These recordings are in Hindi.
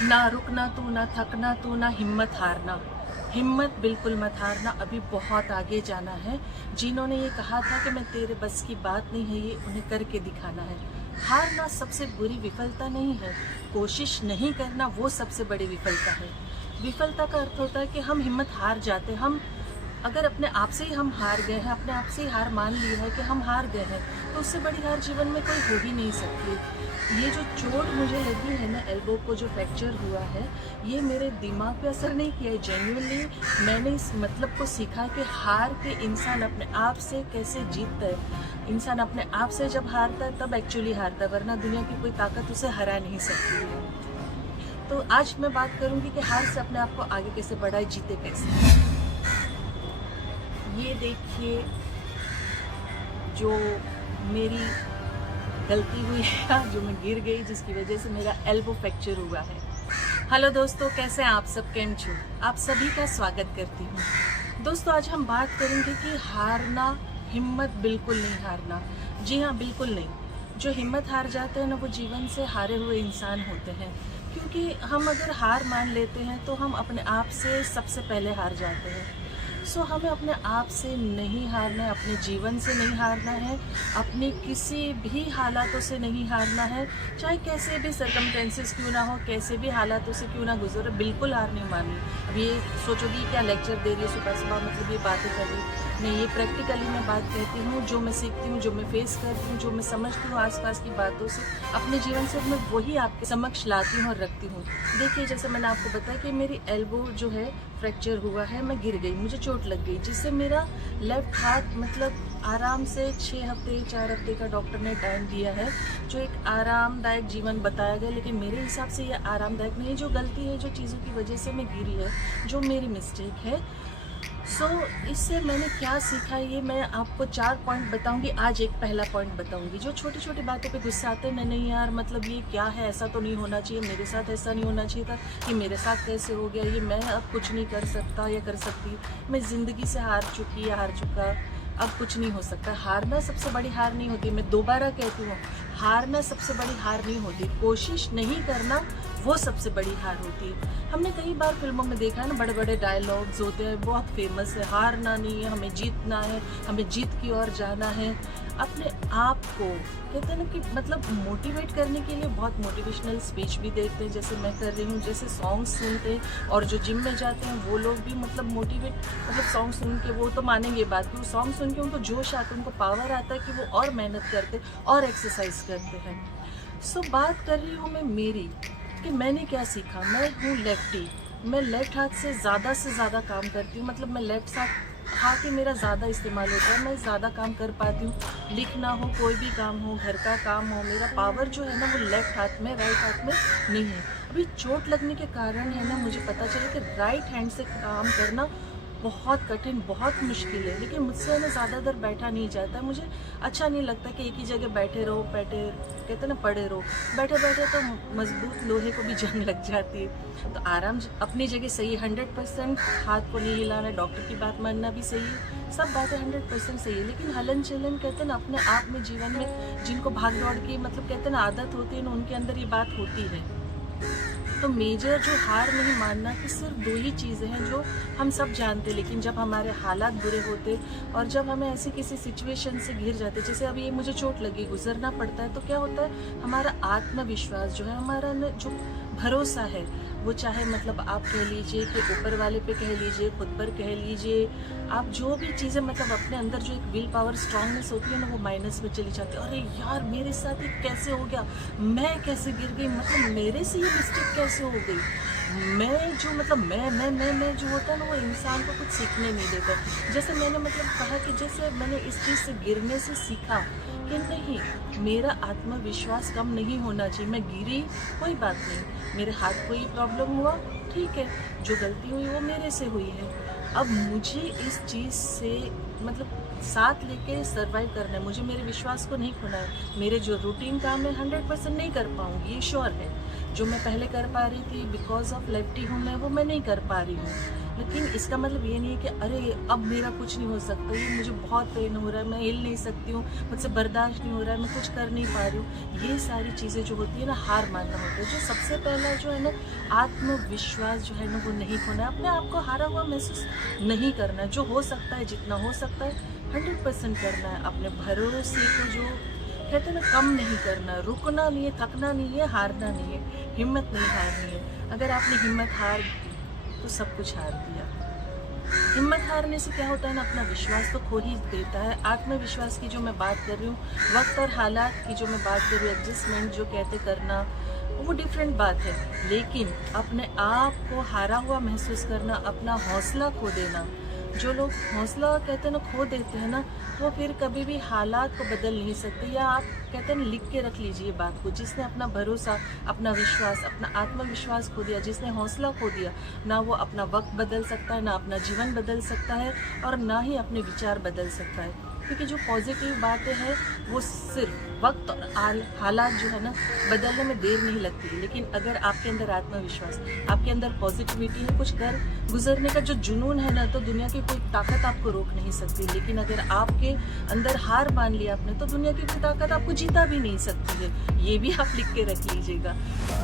ना रुकना तू, ना थकना तू, ना हिम्मत हारना। हिम्मत बिल्कुल मत हारना, अभी बहुत आगे जाना है। जिन्होंने ये कहा था कि मैं तेरे बस की बात नहीं है, ये उन्हें करके दिखाना है। हारना सबसे बुरी विफलता नहीं है, कोशिश नहीं करना वो सबसे बड़ी विफलता है। विफलता का अर्थ होता है कि हम हिम्मत हार जाते हैं। हम अगर अपने आप से ही हम हार गए हैं, अपने आप से ही हार मान ली है कि हम हार गए हैं, तो उससे बड़ी हार जीवन में कोई हो ही नहीं सकती। ये जो चोट मुझे लगी है ना, एल्बो को जो फ्रैक्चर हुआ है, ये मेरे दिमाग पे असर नहीं किया है। जेन्युइनली मैंने इस मतलब को सीखा कि हार के इंसान अपने आप से कैसे जीतता है। इंसान अपने आप से जब हारता है तब एक्चुअली हारता है, वरना दुनिया की कोई ताकत उसे हरा नहीं सकती है। तो आज मैं बात करूंगी कि हार से अपने आप को आगे कैसे बढ़ाए, जीते कैसे। ये देखिए जो मेरी गलती हुई है, जो मैं गिर गई, जिसकी वजह से मेरा एल्बो फ्रैक्चर हुआ है। हेलो दोस्तों, कैसे हैं आप सब, केम छो? आप सभी का स्वागत करती हूँ। दोस्तों आज हम बात करेंगे कि हारना, हिम्मत बिल्कुल नहीं हारना। जी हाँ, बिल्कुल नहीं। जो हिम्मत हार जाते हैं ना, वो जीवन से हारे हुए इंसान होते हैं। क्योंकि हम अगर हार मान लेते हैं तो हम अपने आप से सबसे पहले हार जाते हैं। सो हमें अपने आप से नहीं हारना है, अपने जीवन से नहीं हारना है, अपनी किसी भी हालातों से नहीं हारना है। चाहे कैसे भी सर्कमटेंसेस क्यों ना हो, कैसे भी हालातों से क्यों ना गुजरे, बिल्कुल हार नहीं माननी। अब ये सोचोगी क्या लेक्चर दे रही है सुबह सुबह, मतलब ये बातें कर रही नहीं। ये प्रैक्टिकली मैं बात कहती हूँ, जो मैं सीखती हूँ, जो मैं फेस करती हूँ, जो मैं समझती हूँ आसपास की बातों से, अपने जीवन से मैं वही आपके समक्ष लाती हूँ और रखती हूँ। देखिए जैसे मैंने आपको बताया कि मेरी एल्बो जो है फ्रैक्चर हुआ है, मैं गिर गई, मुझे चोट लग गई, जिससे मेरा लेफ्ट हाथ मतलब आराम से 6 हफ्ते 4 हफ्ते का डॉक्टर ने टाइम दिया है, जो एक आरामदायक जीवन बताया गया। लेकिन मेरे हिसाब से ये आरामदायक नहीं है। जो गलती है, जो चीज़ों की वजह से मैं गिरी है, जो मेरी मिस्टेक है। इससे मैंने क्या सीखा, ये मैं आपको 4 पॉइंट बताऊंगी। आज एक पहला पॉइंट बताऊंगी। जो छोटी छोटी बातों पे गुस्सा आते हैं, नहीं यार मतलब ये क्या है, ऐसा तो नहीं होना चाहिए, मेरे साथ ऐसा नहीं होना चाहिए था, ये मेरे साथ कैसे हो गया, ये मैं अब कुछ नहीं कर सकता या कर सकती, मैं ज़िंदगी से हार चुकी या हार चुका, अब कुछ नहीं हो सकता। हारना सबसे बड़ी हार नहीं होती। मैं दोबारा कहती हूँ, हारना सबसे बड़ी हार नहीं होती, कोशिश नहीं करना वो सबसे बड़ी हार होती है। हमने कई बार फिल्मों में देखा है ना, बड़े बड़े डायलॉग्स होते हैं, बहुत फेमस है, हारना नहीं है, हमें जीतना है, हमें जीत की ओर जाना है। अपने आप को कहते हैं ना कि मतलब मोटिवेट करने के लिए बहुत मोटिवेशनल स्पीच भी देखते हैं, जैसे मैं कर रही हूँ, जैसे सॉन्ग्स सुनते हैं, और जो जिम में जाते हैं वो लोग भी मतलब मोटिवेट, मतलब सॉन्ग सुन के वो तो मानेंगे बात कि वो सॉन्ग सुन के उनको जोश आता है, उनको पावर आता है कि वो और मेहनत करते और एक्सरसाइज करते हैं। बात कर रही हूँ मैं मेरी, कि मैंने क्या सीखा। मैं हूँ लेफ्टी, मैं लेफ्ट हाथ से ज़्यादा काम करती हूँ, मतलब मैं लेफ्ट हाथ ही मेरा ज़्यादा इस्तेमाल होता है, मैं ज़्यादा काम कर पाती हूँ। लिखना हो, कोई भी काम हो, घर का काम हो, मेरा पावर जो है ना वो लेफ्ट हाथ में, राइट हाथ में नहीं है। अभी चोट लगने के कारण है ना, मुझे पता चला कि राइट हैंड से काम करना बहुत कठिन, बहुत मुश्किल है। लेकिन मुझसे ना ज़्यादा देर बैठा नहीं जाता, मुझे अच्छा नहीं लगता कि एक ही जगह बैठे रहो, कहते हैं ना पड़े रहो। बैठे बैठे तो मजबूत लोहे को भी जंग लग जाती है। तो आराम अपनी जगह सही है, 100% हाथ को नहीं हिलाना, डॉक्टर की बात मानना भी सही है, सब बातें 100% सही है। लेकिन हलन चलन कहते हैं ना अपने आप में, जीवन में जिनको भाग दौड़ की मतलब कहते हैं ना आदत होती है ना, उनके अंदर ये बात होती है। तो मेजर जो हार नहीं मानना कि सिर्फ 2 ही चीज़ें हैं जो हम सब जानते हैं। लेकिन जब हमारे हालात बुरे होते और जब हमें ऐसी किसी सिचुएशन से घिर जाते, जैसे अभी ये मुझे चोट लगी, गुजरना पड़ता है, तो क्या होता है, हमारा आत्मविश्वास जो है, हमारा जो भरोसा है, वो चाहे मतलब आप कह लीजिए कि ऊपर वाले पे कह लीजिए, खुद पर कह लीजिए, आप जो भी चीज़ें मतलब अपने अंदर जो एक विल पावर, स्ट्रांगनेस होती है ना, वो माइनस में चली जाती है। अरे यार मेरे साथ ये कैसे हो गया, मैं कैसे गिर गई, मतलब मेरे से ये मिस्टेक कैसे हो गई। मैं जो मतलब मैं जो होता है ना, वो इंसान को कुछ सीखने नहीं देता। जैसे मैंने मतलब कहा कि जैसे मैंने इस चीज़ से गिरने से सीखा कि नहीं, मेरा आत्मविश्वास कम नहीं होना चाहिए। मैं गिरी, कोई बात नहीं, मेरे हाथ को ही प्रॉब्लम हुआ, ठीक है, जो गलती हुई वो मेरे से हुई है। अब मुझे इस चीज़ से मतलब साथ लेके सर्वाइव करना है, मुझे मेरे विश्वास को नहीं खोना है। मेरे जो रूटीन काम है 100% नहीं कर पाऊँगी, ये श्योर है। जो मैं पहले कर पा रही थी, बिकॉज ऑफ लेफ्टी हूँ मैं, वो मैं नहीं कर पा रही हूँ। लेकिन इसका मतलब ये नहीं है कि अरे अब मेरा कुछ नहीं हो सकता, ये मुझे बहुत पेन हो रहा है, मैं हिल नहीं सकती हूँ, मुझसे बर्दाश्त नहीं हो रहा है, मैं कुछ कर नहीं पा रही हूँ। ये सारी चीज़ें जो होती है ना, हार मानना होता है। जो सबसे पहला जो है ना, आत्मविश्वास जो है ना, वो नहीं खोना है, अपने आप को हारा हुआ महसूस नहीं करना है। जो हो सकता है, जितना हो सकता है 100% करना है। अपने भरोसे को जो कहते हैं ना, कम नहीं करना, रुकना नहीं है, थकना नहीं है, हारना नहीं है, हिम्मत नहीं हारनी है। अगर आपने हिम्मत हार तो सब कुछ हार दिया। हिम्मत हारने से क्या होता है ना, अपना विश्वास तो खो ही देता है। आत्मविश्वास की जो मैं बात कर रही हूँ, वक्त और हालात की जो मैं बात कर रही हूँ, एडजस्टमेंट जो कहते करना, वो डिफरेंट बात है। लेकिन अपने आप को हारा हुआ महसूस करना, अपना हौसला खो देना, जो लोग हौसला कहते हैं ना खो देते हैं ना, वो फिर कभी भी हालात को बदल नहीं सकते। या आप कहते हैं ना, लिख के रख लीजिए बात को, जिसने अपना भरोसा, अपना विश्वास, अपना आत्मविश्वास खो दिया, जिसने हौसला खो दिया, ना वो अपना वक्त बदल सकता है, ना अपना जीवन बदल सकता है, और ना ही अपने विचार बदल सकता है। क्योंकि जो पॉजिटिव बातें हैं वो सिर्फ वक्त और हालात जो है ना, बदलने में देर नहीं लगती है। लेकिन अगर आपके अंदर आत्मविश्वास, आपके अंदर पॉजिटिविटी है, कुछ कर गुजरने का जो जुनून है ना, तो दुनिया की कोई ताकत आपको रोक नहीं सकती। लेकिन अगर आपके अंदर हार मान लिया आपने, तो दुनिया की कोई ताकत आपको जीता भी नहीं सकती है। ये भी आप लिख के रख लीजिएगा।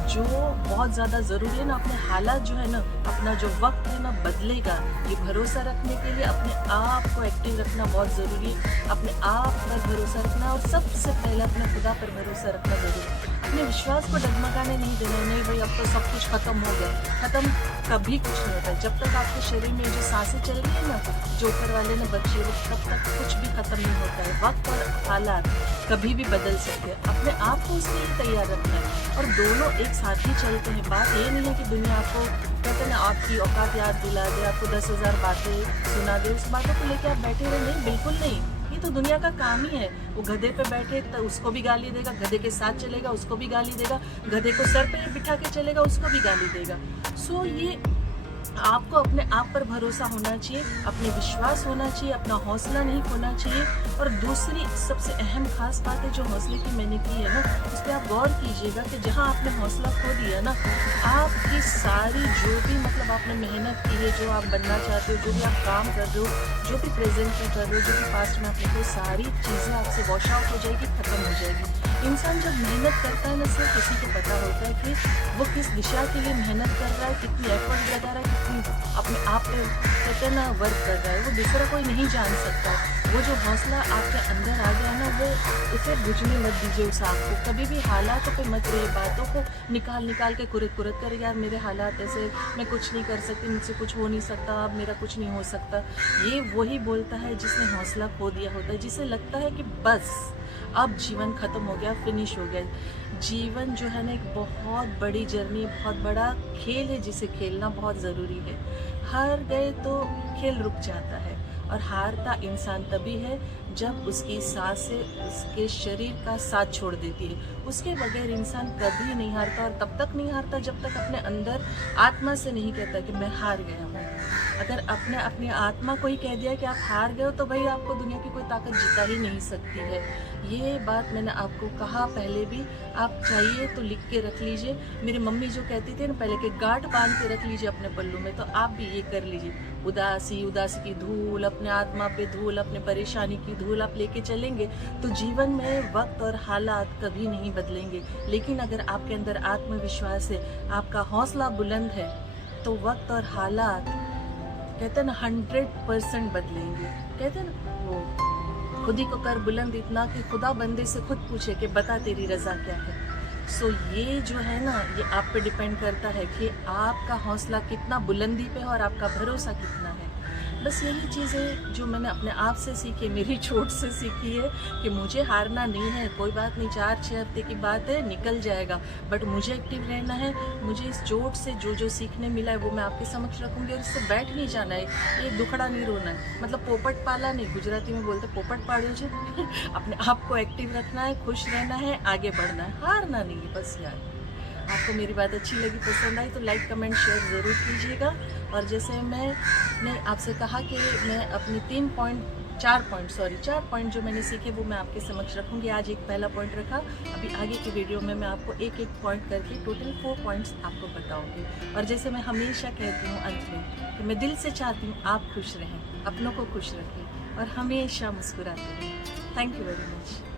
जो बहुत ज़्यादा ज़रूरी है ना, अपने हालात जो है ना, अपना जो वक्त है ना, बदलेगा। ये भरोसा रखने के लिए अपने आप को एक्टिव रखना बहुत ज़रूरी है। अपने आप पर भरोसा रखना, और सबसे पहले अपने खुदा पर भरोसा रखना जरूरी है। अपने विश्वास को डगमगाने नहीं देना। नहीं भाई, अब तो सब कुछ खत्म हो गया। खत्म कभी कुछ नहीं होता। जब तक आपके शरीर में जो सांसें चल रही है ना, जो ऊपर वाले ने बख्शी है, तब तक कुछ भी खत्म नहीं होता है। वक्त और हालात कभी भी बदल सकते हैं। अपने आप को उसके लिए तैयार रखना है, और दोनों एक साथ ही चलते हैं। बात ये नहीं है कि दुनिया आपको कहते हैं ना, आपकी औकात याद दिला दे, आपको 10,000 बातें सुना दे, उस बातों को लेकर आप बैठे रहे। नहीं, बिल्कुल नहीं। ये तो दुनिया का काम ही है। वो गधे पे बैठे तो उसको भी गाली देगा, गधे के साथ चलेगा उसको भी गाली देगा, गधे को सर पे बिठा के चलेगा उसको भी गाली देगा। सो ये आपको अपने आप पर भरोसा होना चाहिए, अपने विश्वास होना चाहिए, अपना हौसला नहीं खोना चाहिए। और दूसरी सबसे अहम खास बात है, जो हौसले की मैंने की है ना, उस पर आप गौर कीजिएगा कि जहाँ आपने हौसला खो दिया ना, आपकी सारी जो भी मतलब आपने मेहनत की है, जो आप बनना चाहते हो, जो भी आप काम कर रहे हो, जो भी प्रेजेंट में कर रहे हो, जो भी पास्ट में आपने, वो सारी चीज़ें आपसे वॉश आउट हो जाएगी, ख़त्म हो जाएगी। इंसान जब मेहनत करता है ना, सिर्फ किसी को पता होता है कि वो किस दिशा के लिए मेहनत कर रहा है, कितनी एफर्ट लगा रहा है, कितनी अपने आप पे कहते हैं ना वर्क कर रहा है। वो दूसरा कोई नहीं जान सकता। वो जो हौसला आपके अंदर आ गया ना, वो उसे बुझने मत दीजिए उस आग को। कभी भी हालातों पे मत रहिए, बातों को निकाल के कुरत कर, यार मेरे हालात ऐसे, मैं कुछ नहीं कर सकती, मुझसे कुछ हो नहीं सकता, अब मेरा कुछ नहीं हो सकता। ये वही बोलता है जिसने हौसला खो दिया होता है, जिसे लगता है कि बस अब जीवन ख़त्म हो गया, फिनिश हो गया। जीवन जो है ना, एक बहुत बड़ी जर्नी, बहुत बड़ा खेल है, जिसे खेलना बहुत ज़रूरी है। हार गए तो खेल रुक जाता है, और हारता इंसान तभी है जब उसकी सांसें उसके शरीर का साथ छोड़ देती है। उसके बगैर इंसान कभी नहीं हारता, और तब तक नहीं हारता जब तक अपने अंदर आत्मा से नहीं कहता कि मैं हार गया हूँ। अगर अपनी आत्मा को ही कह दिया कि आप हार गए हो, तो भाई आपको दुनिया की कोई ताकत जिता ही नहीं सकती है। ये बात मैंने आपको कहा पहले भी, आप चाहिए तो लिख के रख लीजिए। मेरी मम्मी जो कहती थी ना पहले, कि गांठ बांध के रख लीजिए अपने पल्लू में, तो आप भी ये कर लीजिए। उदासी की धूल, अपने आत्मा पे धूल, अपने परेशानी की धूल आप लेके चलेंगे, तो जीवन में वक्त और हालात कभी नहीं बदलेंगे। लेकिन अगर आपके अंदर आत्मविश्वास है, आपका हौसला बुलंद है, तो वक्त और हालात कहते हैं ना 100% बदलेंगे। कहते हैं ना, वो खुद ही को कर बुलंद इतना कि खुदा बंदे से खुद पूछे कि बता तेरी रज़ा क्या है। सो ये जो है ना, ये आप पे डिपेंड करता है कि आपका हौसला कितना बुलंदी पे है और आपका भरोसा कितना है। बस यही चीज़ें जो मैंने अपने आप से सीखी, मेरी चोट से सीखी है कि मुझे हारना नहीं है। कोई बात नहीं, 4-6 हफ्ते की बात है, निकल जाएगा, बट मुझे एक्टिव रहना है। मुझे इस चोट से जो सीखने मिला है वो मैं आपके समक्ष रखूँगी, और इससे बैठ नहीं जाना है, ये दुखड़ा नहीं रोना है। मतलब पोपट पाला नहीं, गुजराती में बोलते पोपट पाड़ो छे। अपने आप को एक्टिव रखना है, खुश रहना है, आगे बढ़ना है, हारना नहीं है बस यार। आपको मेरी बात अच्छी लगी, पसंद आई, तो लाइक कमेंट शेयर ज़रूर कीजिएगा। और जैसे मैंने आपसे कहा कि मैं अपनी 3 पॉइंट 4 पॉइंट जो मैंने सीखे वो मैं आपके समक्ष रखूंगी। आज एक पहला पॉइंट रखा, अभी आगे की वीडियो में मैं आपको एक एक पॉइंट करके टोटल 4 पॉइंट्स आपको बताऊंगी। और जैसे मैं हमेशा कहती हूँ अंत में, कि मैं दिल से चाहती हूँ आप खुश रहें, अपनों को खुश रखें और हमेशा मुस्कुराते रहें। Thank you very much.